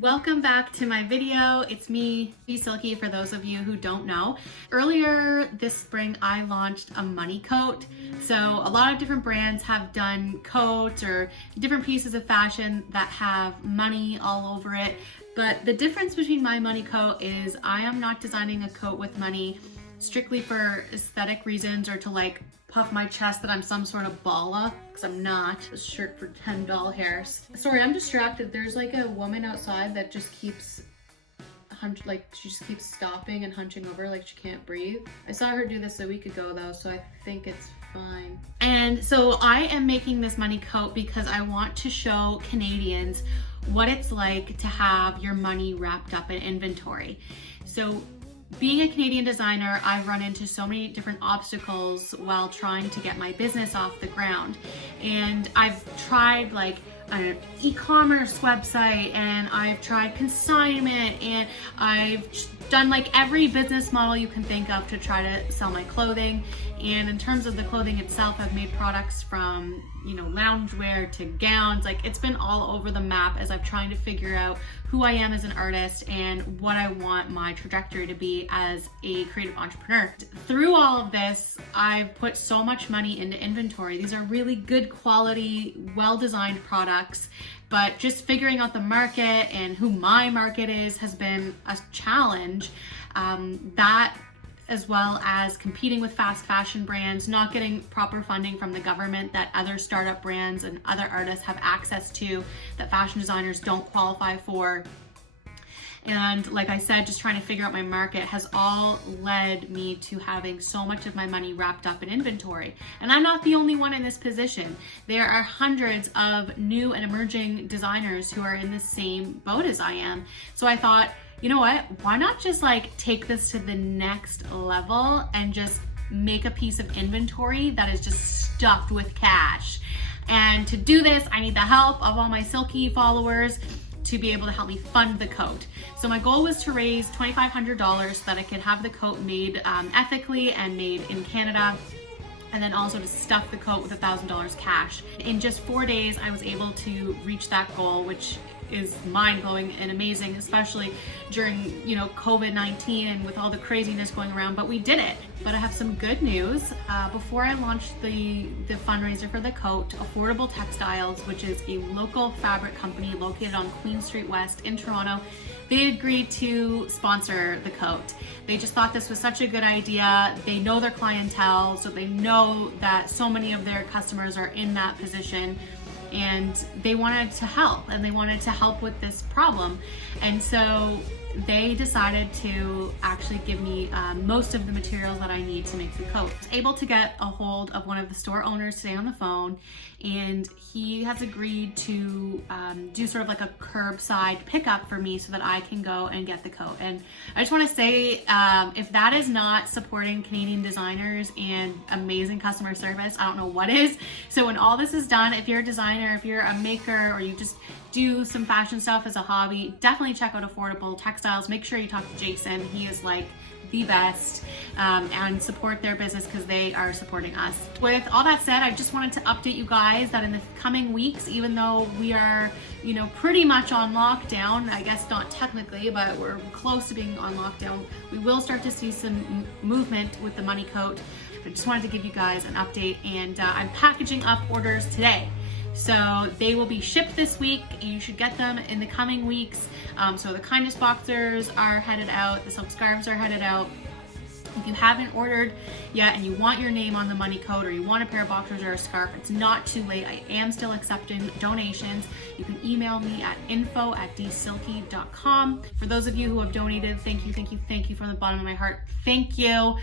Welcome back to my video. It's me, Dee Silkie, for those of you who don't know. Earlier this spring, I launched a money coat. So a lot of different brands have done coats or different pieces of fashion that have money all over it. But the difference between my money coat is I am not designing a coat with money strictly for aesthetic reasons or to like puff my chest that I'm some sort of balla, because I'm not. A shirt for $10 hairs. Sorry, I'm distracted. There's like a woman outside that just keeps she just keeps stopping and hunching over like she can't breathe. I saw her do this a week ago though, so I think it's fine. And so I am making this money coat because I want to show Canadians what it's like to have your money wrapped up in inventory. So being a Canadian designer, I've run into so many different obstacles while trying to get my business off the ground. And I've tried like an e-commerce website, and I've tried consignment, and I've done like every business model you can think of to try to sell my clothing. And in terms of the clothing itself, I've made products from, loungewear to gowns. Like, it's been all over the map as I'm trying to figure out who I am as an artist and what I want my trajectory to be as a creative entrepreneur. Through all of this, I've put so much money into inventory. These are really good quality, well-designed products, but just figuring out the market and who my market is has been a challenge. That, as well as competing with fast fashion brands, not getting proper funding from the government that other startup brands and other artists have access to that fashion designers don't qualify for. And like I said, just trying to figure out my market has all led me to having so much of my money wrapped up in inventory. And I'm not the only one in this position. There are hundreds of new and emerging designers who are in the same boat as I am. So I thought, you know what, why not just like take this to the next level and just make a piece of inventory that is just stuffed with cash. And to do this, I need the help of all my Silkie followers to be able to help me fund the coat. So my goal was to raise $2,500 so that I could have the coat made ethically and made in Canada, and then also to stuff the coat with $1,000 cash. In just 4 days, I was able to reach that goal, which is mind-blowing and amazing, especially during COVID-19 and with all the craziness going around, but we did it. But I have some good news. Before I launched the fundraiser for the coat, Affordable Textiles, which is a local fabric company located on Queen Street West in Toronto, they agreed to sponsor the coat. They just thought this was such a good idea. They know their clientele, so they know that so many of their customers are in that position, and they wanted to help, and they wanted to help with this problem. And so they decided to actually give me most of the materials that I need to make the coat. I was able to get a hold of one of the store owners today on the phone, and he has agreed to do sort of like a curbside pickup for me so that I can go and get the coat. And I just want to say, if that is not supporting Canadian designers and amazing customer service, I don't know what is. So when all this is done, if you're a designer, if you're a maker, or you just do some fashion stuff as a hobby, definitely check out Affordable Textiles. Make sure you talk to Jason. He is like the best, and support their business because they are supporting us. With all that said, I just wanted to update you guys that in the coming weeks, even though we are, pretty much on lockdown, I guess not technically, but we're close to being on lockdown, we will start to see some movement with the money coat. I just wanted to give you guys an update, and I'm packaging up orders today. So they will be shipped this week, and you should get them in the coming weeks. So the Kindness Boxers are headed out, the silk scarves are headed out. If you haven't ordered yet and you want your name on the money coat, or you want a pair of boxers or a scarf, it's not too late. I am still accepting donations. You can email me at info@deesilkie.com. For those of you who have donated, thank you from the bottom of my heart. Thank you.